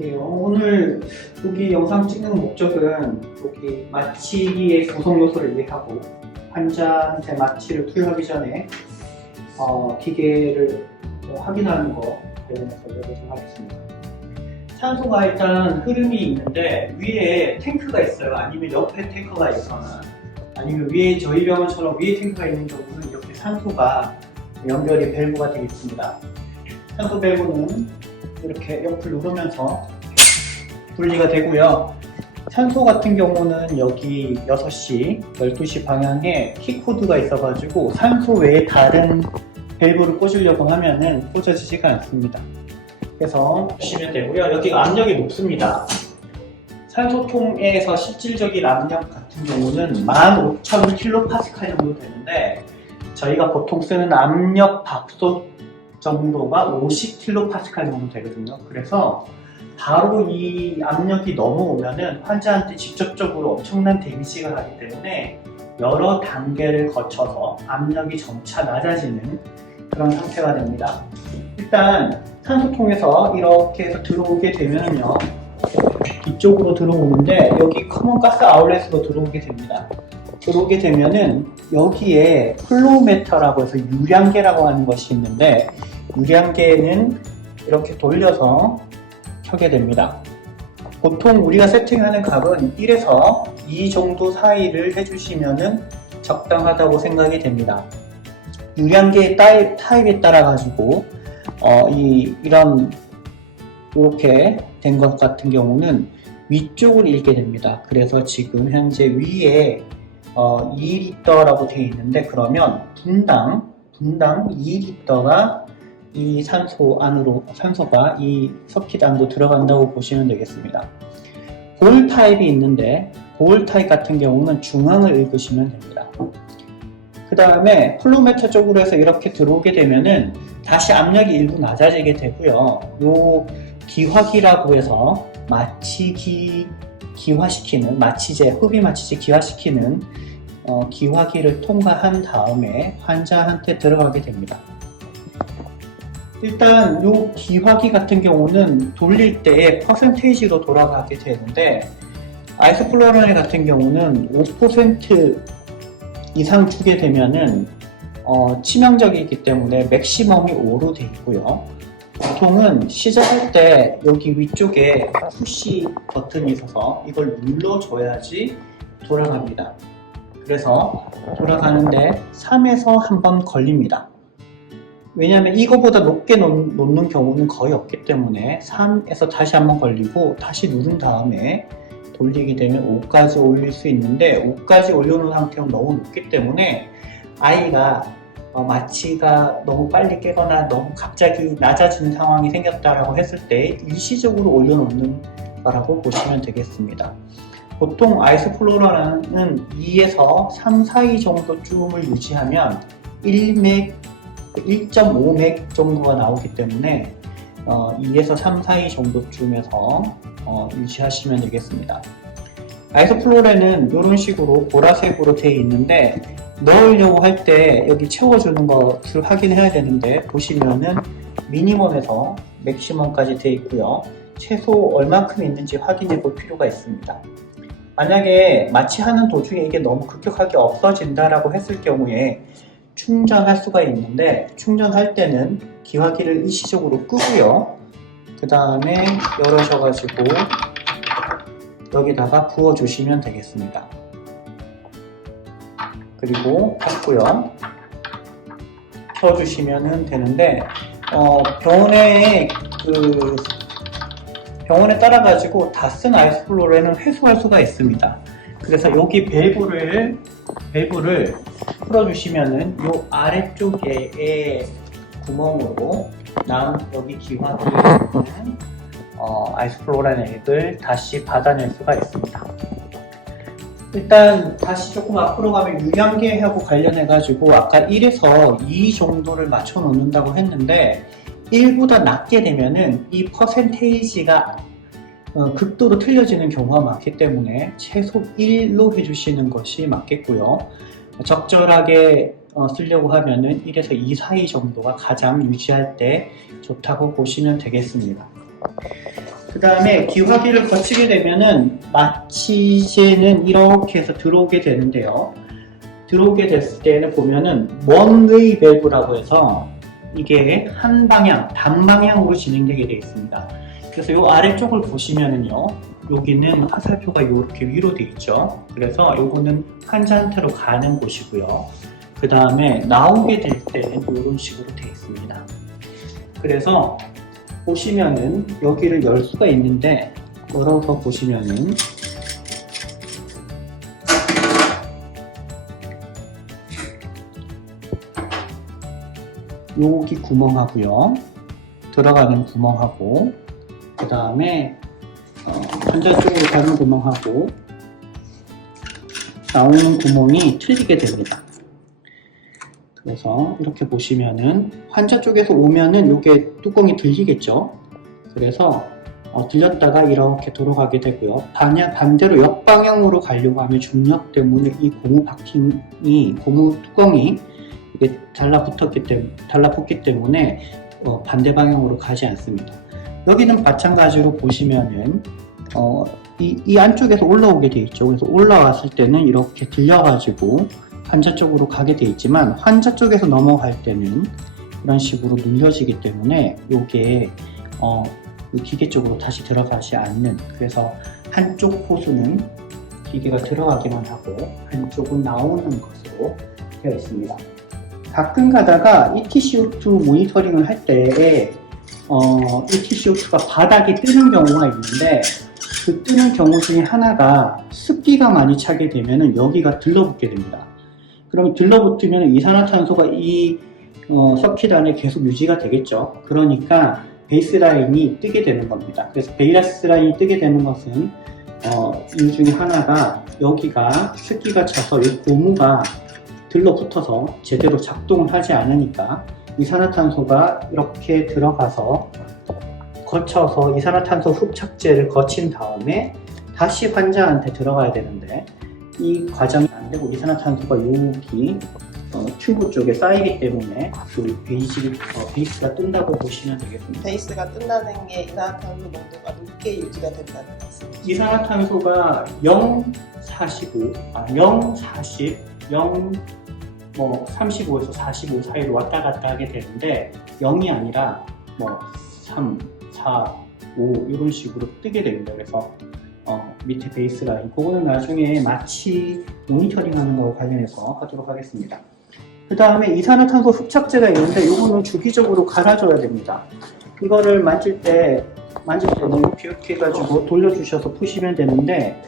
예, 오늘 여기 영상 찍는 목적은 여기 마취기의 구성 요소를 이해하고 환자한테 마취를 투여하기 전에 기계를 확인하는 거 관련해서 이야기 좀 하겠습니다. 산소가 일단 흐름이 있는데 위에 탱크가 있어요. 아니면 옆에 탱크가 있거나 아니면 위에 저희 병원처럼 위에 탱크가 있는 경우는 이렇게 산소가 연결이 밸브가 되어 있습니다. 산소 밸브는 이렇게 옆을 누르면서 분리가 되고요. 산소 같은 경우는 여기 6시, 12시 방향에 키코드가 있어가지고 산소 외에 다른 밸브를 꽂으려고 하면은 꽂아지지가 않습니다. 그래서 보시면 되고요. 여기가 압력이 높습니다. 산소통에서 실질적인 압력 같은 경우는 15,000kPa 정도 되는데 저희가 보통 쓰는 압력 밥솥 정도가 50kPa 정도 되거든요. 그래서 바로 이 압력이 넘어오면은 환자한테 직접적으로 엄청난 데미지가 가기 때문에 여러 단계를 거쳐서 압력이 점차 낮아지는 그런 상태가 됩니다. 일단 산소통에서 이렇게 해서 들어오게 되면요, 이쪽으로 들어오는데 여기 커먼 가스 아울렛으로 들어오게 됩니다. 들어오게 되면은 여기에 플로우메터라고 해서 유량계라고 하는 것이 있는데 유량계는 이렇게 돌려서 켜게 됩니다. 보통 우리가 세팅하는 값은 1에서 2 정도 사이를 해주시면 적당하다고 생각이 됩니다. 유량계의 타입에 따라 가지고 이런 이렇게 된 것 같은 경우는 위쪽을 읽게 됩니다. 그래서 지금 현재 위에 2L라고 되어 있는데 그러면 분당 2L가 이 산소가 이 서킷 안으로 들어간다고 보시면 되겠습니다. 볼 타입이 있는데 볼 타입 같은 경우는 중앙을 읽으시면 됩니다. 그 다음에 플로우메터 쪽으로 해서 이렇게 들어오게 되면은 다시 압력이 일부 낮아지게 되고요. 요 기화기라고 해서 마취기 기화시키는 마취제, 흡입 마취제 기화시키는 기화기를 통과한 다음에 환자한테 들어가게 됩니다. 일단 이 기화기 같은 경우는 돌릴 때 퍼센테이지로 돌아가게 되는데 아이소플로라네 같은 경우는 5% 이상 주게 되면은 치명적이기 때문에 맥시멈이 5로 되어 있고요. 보통은 시작할 때 여기 위쪽에 푸시 버튼이 있어서 이걸 눌러줘야지 돌아갑니다. 그래서 돌아가는데 3에서 한 번 걸립니다. 왜냐하면 이거보다 높게 놓는 경우는 거의 없기 때문에 3에서 다시 한번 걸리고 다시 누른 다음에 돌리게 되면 5까지 올릴 수 있는데 5까지 올려놓은 상태는 너무 높기 때문에 아이가 마취가 너무 빨리 깨거나 너무 갑자기 낮아지는 상황이 생겼다라고 했을 때 일시적으로 올려놓는 거라고 보시면 되겠습니다. 보통 아이소플로라는 2에서 3 사이 정도 줌을 유지하면 1.5맥 정도가 나오기 때문에 2에서 3 사이 정도쯤에서 유지하시면 되겠습니다. 아이소플로레는 이런 식으로 보라색으로 되어 있는데 넣으려고 할 때 여기 채워주는 것을 확인해야 되는데 보시면은 미니멈에서 맥시멈까지 되어 있고요. 최소 얼만큼 있는지 확인해 볼 필요가 있습니다. 만약에 마취하는 도중에 이게 너무 급격하게 없어진다라고 했을 경우에 충전할 수가 있는데 충전할 때는 기화기를 일시적으로 끄고요. 그 다음에 열으셔가지고 여기다가 부어주시면 되겠습니다. 그리고 닫고요. 켜주시면 되는데 병원에 따라가지고 다 쓴 아이소플로레는 회수할 수가 있습니다. 그래서 여기 밸브를 풀어주시면은 요 아래쪽에 구멍으로 여기 기화기에 있는 아이소플로라는 액을 다시 받아낼 수가 있습니다. 일단 다시 조금 앞으로 가면 유량계하고 관련해 가지고 아까 1에서 2 정도를 맞춰 놓는다고 했는데 1보다 낮게 되면은 이 퍼센테이지가 극도로 틀려지는 경우가 많기 때문에 최소 1로 해주시는 것이 맞겠고요. 적절하게 쓰려고 하면은 1에서 2 사이 정도가 가장 유지할 때 좋다고 보시면 되겠습니다. 그 다음에 기화기를 거치게 되면은 마취제는 이렇게 해서 들어오게 되는데요. 들어오게 됐을 때는 보면은 원웨이 밸브라고 해서 이게 한 방향, 단방향으로 진행되게 되어 있습니다. 그래서 이 아래쪽을 보시면은요, 여기는 화살표가 이렇게 위로 되어 있죠. 그래서 요거는 환자한테로 가는 곳이고요. 그 다음에 나오게 될 때는 이런 식으로 되어 있습니다. 그래서 보시면은 여기를 열 수가 있는데, 열어서 보시면은 여기 구멍하고요, 들어가는 구멍하고, 그 다음에 환자 쪽으로 가는 구멍하고 나오는 구멍이 틀리게 됩니다. 그래서 이렇게 보시면은 환자 쪽에서 오면은 이게 뚜껑이 들리겠죠. 그래서 들렸다가 이렇게 돌아가게 되고요. 반대로 역방향으로 가려고 하면 중력 때문에 이 고무 뚜껑이 이게 달라붙기 때문에 반대 방향으로 가지 않습니다. 여기는 마찬가지로 보시면은 이 안쪽에서 올라오게 되어 있죠. 그래서 올라왔을 때는 이렇게 들려가지고 환자 쪽으로 가게 되어 있지만, 환자 쪽에서 넘어갈 때는 이런 식으로 눌려지기 때문에 이게 이 기계 쪽으로 다시 들어가지 않는, 그래서 한쪽 호수는 기계가 들어가기만 하고 한쪽은 나오는 것으로 되어 있습니다. 가끔 가다가 ETCO2 모니터링을 할 때 ETCO2가 바닥에 뜨는 경우가 있는데, 그 뜨는 경우 중에 하나가 습기가 많이 차게 되면 여기가 들러붙게 됩니다. 그럼 들러붙으면 이산화탄소가 이 서킷 안에 계속 유지가 되겠죠. 그러니까 베이스라인이 뜨게 되는 겁니다. 그래서 베이스라인이 뜨게 되는 것은 이유 중에 하나가 여기가 습기가 차서 이 고무가 들러붙어서 제대로 작동을 하지 않으니까 이산화탄소가 이렇게 들어가서 거쳐서 이산화탄소 흡착제를 거친 다음에 다시 환자한테 들어가야 되는데, 이 과정이 안 되고 이산화탄소가 여기 튜브 쪽에 쌓이기 때문에 그 베이스가 뜬다고 보시면 되겠습니다. 베이스가 뜬다는 게 이산화탄소 농도가 높게 유지가 된다는 말씀이죠. 이산화탄소가 0.40, 35에서 45 사이로 왔다 갔다 하게 되는데, 0이 아니라 3, 4, 5 이런 식으로 뜨게 됩니다. 그래서 밑에 베이스라인, 그거는 나중에 마취 모니터링 하는 거와 관련해서 하도록 하겠습니다. 그 다음에 이산화탄소 흡착제가 있는데, 이거는 주기적으로 갈아줘야 됩니다. 이거를 만질 때는 이렇게 해가지고 돌려주셔서 푸시면 되는데,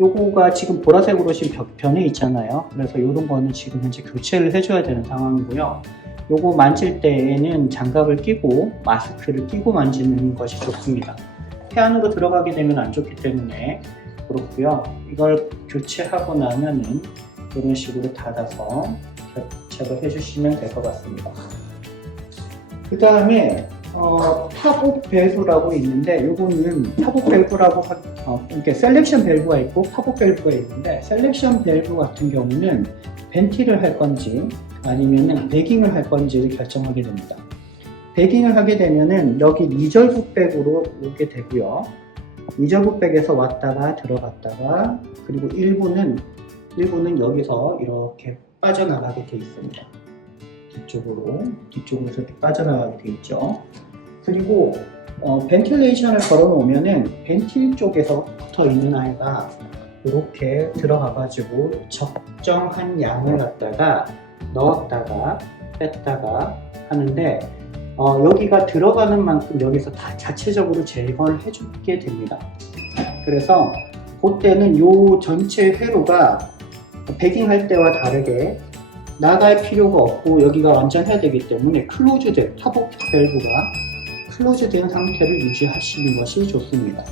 요거가 지금 보라색으로 지금 변해 있잖아요. 그래서 이런 거는 지금 현재 교체를 해줘야 되는 상황이고요. 요거 만질 때에는 장갑을 끼고 마스크를 끼고 만지는 것이 좋습니다. 폐 안으로 들어가게 되면 안 좋기 때문에 그렇고요. 이걸 교체하고 나면은 이런 식으로 닫아서 교체를 해주시면 될 것 같습니다. 그 다음에 팝업 밸브라고 있는데, 요거는 팝업 밸브라고 이렇게 셀렉션 밸브가 있고 팝업 밸브가 있는데, 셀렉션 밸브 같은 경우는 벤틸을 할 건지 아니면은 배깅을 할 건지를 결정하게 됩니다. 배깅을 하게 되면은 여기 리절브백으로 오게 되고요. 리절브백에서 왔다가 들어갔다가, 그리고 일부는 여기서 이렇게 빠져나가게 되어 있습니다. 뒤쪽으로 이렇게 빠져나가게 되어 있죠. 그리고 벤틸레이션을 걸어 놓으면은 벤틸 쪽에서 붙어 있는 아이가 이렇게 들어가 가지고 적정한 양을 갖다가 넣었다가 뺐다가 하는데, 여기가 들어가는 만큼 여기서 다 자체적으로 제거를 해주게 됩니다. 그래서 그때는 요 전체 회로가 배깅할 때와 다르게 나갈 필요가 없고, 여기가 완전해야 되기 때문에 클로즈된, 팝업 밸브가 클로즈된 상태를 유지하시는 것이 좋습니다.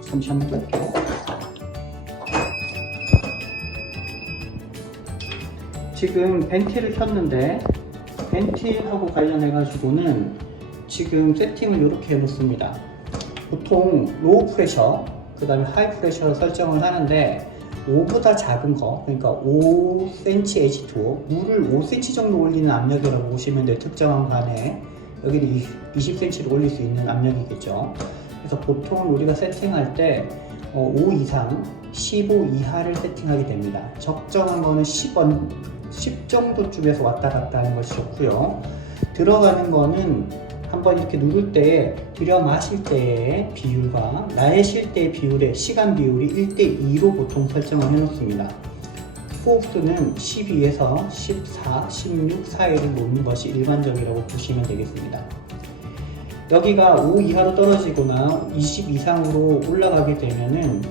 잠시 한번 뺄게요. 지금 벤틸을 켰는데, 벤틸하고 관련해 가지고는 지금 세팅을 이렇게 해 놓습니다. 보통 로우 프레셔, 그 다음에 하이 프레셔 설정을 하는데, 5보다 작은 거, 그러니까 5cm H2O, 물을 5cm 정도 올리는 압력이라고 보시면 돼요. 특정한 관에. 여기는 20cm를 올릴 수 있는 압력이겠죠. 그래서 보통 우리가 세팅할 때 5 이상, 15 이하를 세팅하게 됩니다. 적정한 거는 10 정도쯤에서 왔다 갔다 하는 것이 좋고요. 들어가는 거는 한번 이렇게 누를 때 들여 마실 때의 비율과 나의 때의 비율의 시간 비율이 1대2로 보통 설정을 해 놓습니다. 호흡수는 12에서 14, 16 사이를 놓는 것이 일반적이라고 보시면 되겠습니다. 여기가 5 이하로 떨어지거나 20 이상으로 올라가게 되면은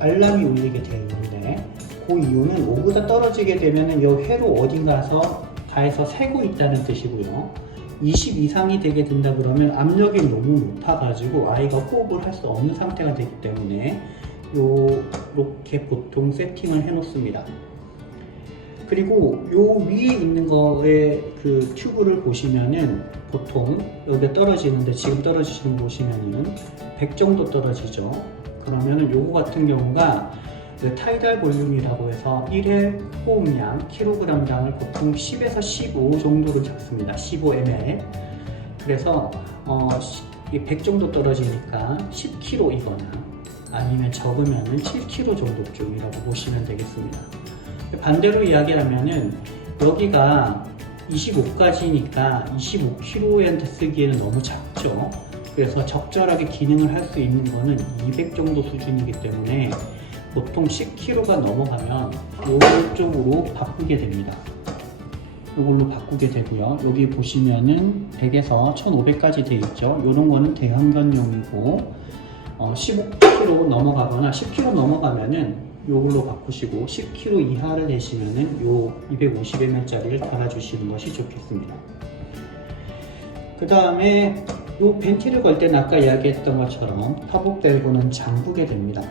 알람이 울리게 되는데, 그 이유는 5보다 떨어지게 되면은 이 회로 어딘가서 가에서 새고 있다는 뜻이고요. 20 이상이 되게 된다 그러면 압력이 너무 높아가지고 아이가 호흡을 할 수 없는 상태가 되기 때문에 이렇게 보통 세팅을 해 놓습니다. 그리고 요 위에 있는 거에 그 튜브를 보시면은 보통 여기 떨어지는데, 지금 떨어지시는 거 보시면은 100 정도 떨어지죠. 그러면은 요거 같은 경우가 타이달 볼륨이라고 해서 1회 호흡량 킬로그램당을 보통 10에서 15 정도로 잡습니다. 15ml. 그래서 100 정도 떨어지니까 10kg이거나 아니면 적으면은 7kg 정도쯤이라고 보시면 되겠습니다. 반대로 이야기하면은 여기가 25까지니까 25kg한테 쓰기에는 너무 작죠. 그래서 적절하게 기능을 할 수 있는 거는 200 정도 수준이기 때문에 보통 10kg가 넘어가면 이쪽으로 바꾸게 됩니다. 이걸로 바꾸게 되고요. 여기 보시면은 100에서 1500까지 되어 있죠. 이런 거는 대형견용이고 15kg 넘어가거나 10kg 넘어가면은 이걸로 바꾸시고, 10kg 이하를 내시면은 요 250ml짜리를 달아주시는 것이 좋겠습니다. 그 다음에 요 벤티를 걸 때는 아까 이야기했던 것처럼 터보 밸브는 잠그게 됩니다.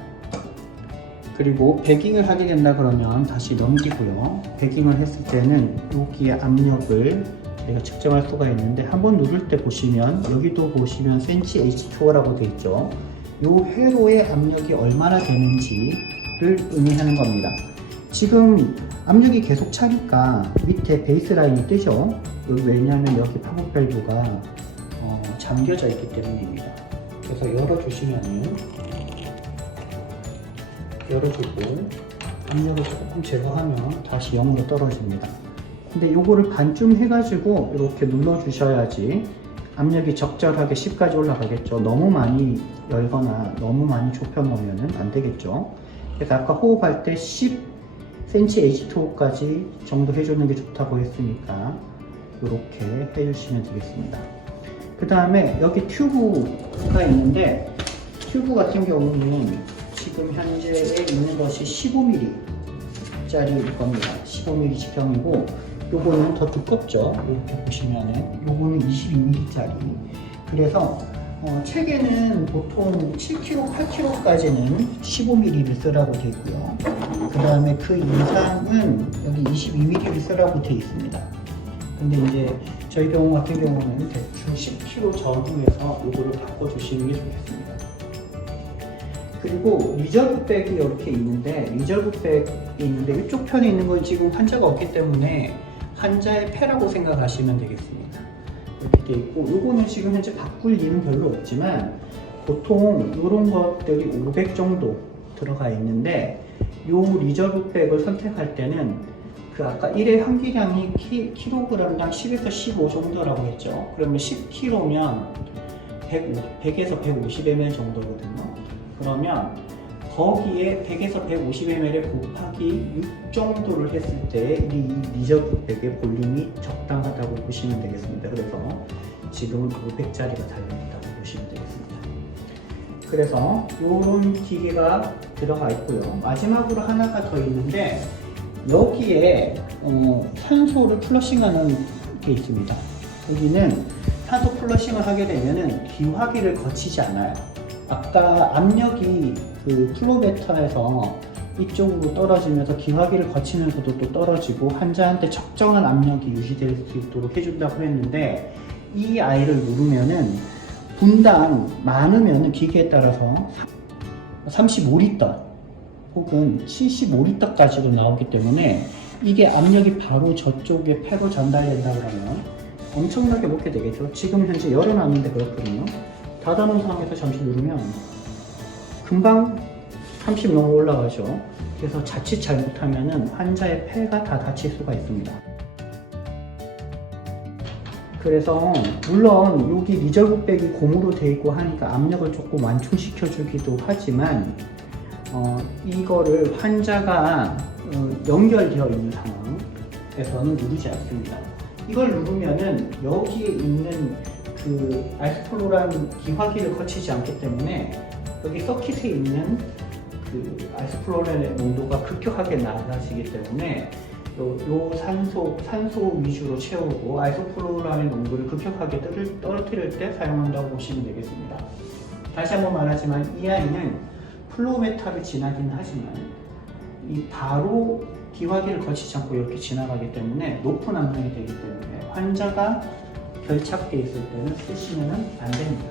그리고 배깅을 하게 된다 그러면 다시 넘기고요. 배깅을 했을 때는 여기에 압력을 저희가 측정할 수가 있는데, 한번 누를 때 보시면 여기도 보시면 센치 H2O라고 되어 있죠. 요 회로의 압력이 얼마나 되는지를 의미하는 겁니다. 지금 압력이 계속 차니까 밑에 베이스라인이 뜨죠. 왜냐하면 여기 팝업 밸브가 잠겨져 있기 때문입니다. 그래서 열어주고 압력을 조금 제거하면 다시 0으로 떨어집니다. 근데 요거를 반쯤 해가지고 이렇게 눌러 주셔야지 압력이 적절하게 10까지 올라가겠죠. 너무 많이 열거나 너무 많이 좁혀 놓으면 안 되겠죠. 그래서 아까 호흡할 때 10cm H2O까지 정도 해주는 게 좋다고 했으니까 이렇게 해주시면 되겠습니다. 그 다음에 여기 튜브가 있는데, 튜브 같은 경우는 지금 현재에 있는 것이 15mm 짜리일 겁니다. 15mm 직경이고, 요거는 더 두껍죠. 이렇게 보시면은 요거는 22mm 짜리. 그래서 책에는 보통 7kg, 8kg까지는 15mm를 쓰라고 되어 있고요. 그 다음에 그 이상은 여기 22mm를 쓰라고 되어 있습니다. 근데 이제 저희 경우 같은 경우는 대충 10kg 전후에서 요거를 바꿔주시는 게 좋겠습니다. 그리고 리저브백이 이렇게 있는데, 리저브백이 있는데 이쪽 편에 있는 건 지금 환자가 없기 때문에 환자의 폐라고 생각하시면 되겠습니다. 이렇게 돼 있고, 요거는 지금 현재 바꿀 이유는 별로 없지만 보통 이런 것들이 500 정도 들어가 있는데, 요 리저브백을 선택할 때는 그 아까 1회 함기량이 킬로그램당 10에서 15 정도라고 했죠. 그러면 10kg면 100에서 150ml 정도거든요. 그러면 거기에 100에서 150ml에 곱하기 6 정도를 했을 때 이 리저브백의 볼륨이 적당하다고 보시면 되겠습니다. 그래서 지금은 500짜리가 달려있다고 보시면 되겠습니다. 그래서 이런 기계가 들어가 있고요. 마지막으로 하나가 더 있는데, 여기에 산소를 플러싱하는 게 있습니다. 여기는 산소 플러싱을 하게 되면은 기화기를 거치지 않아요. 아까 압력이 그 플로베터에서 이쪽으로 떨어지면서 기화기를 거치면서도 또 떨어지고 환자한테 적정한 압력이 유지될 수 있도록 해준다고 했는데, 이 아이를 누르면은 분당 많으면 기계에 따라서 35리터 혹은 75리터까지도 나오기 때문에 이게 압력이 바로 저쪽에 폐로 전달된다 그러면 엄청나게 먹게 되겠죠. 지금 현재 열어놨는데 그렇거든요. 닫아놓은 상황에서 잠시 누르면 금방 30 넘어 올라가죠. 그래서 자칫 잘못하면 환자의 폐가 다 다칠 수가 있습니다. 그래서 물론 여기 리절브백이 고무로 되어 있고 하니까 압력을 조금 완충시켜 주기도 하지만 이거를 환자가 연결되어 있는 상황에서는 누르지 않습니다. 이걸 누르면은 여기에 있는 그 아이소플로란 기화기를 거치지 않기 때문에 여기 서킷에 있는 그 아이소플로란의 농도가 급격하게 낮아지기 때문에 요 산소 위주로 채우고 아이소플로란의 농도를 급격하게 떨어뜨릴 때 사용한다고 보시면 되겠습니다. 다시 한번 말하지만 이 아이는 플로메타를 지나긴 하지만 이 바로 기화기를 거치지 않고 이렇게 지나가기 때문에 높은 압력이 되기 때문에 환자가 결착돼 있을 때는 쓰시면 안 됩니다.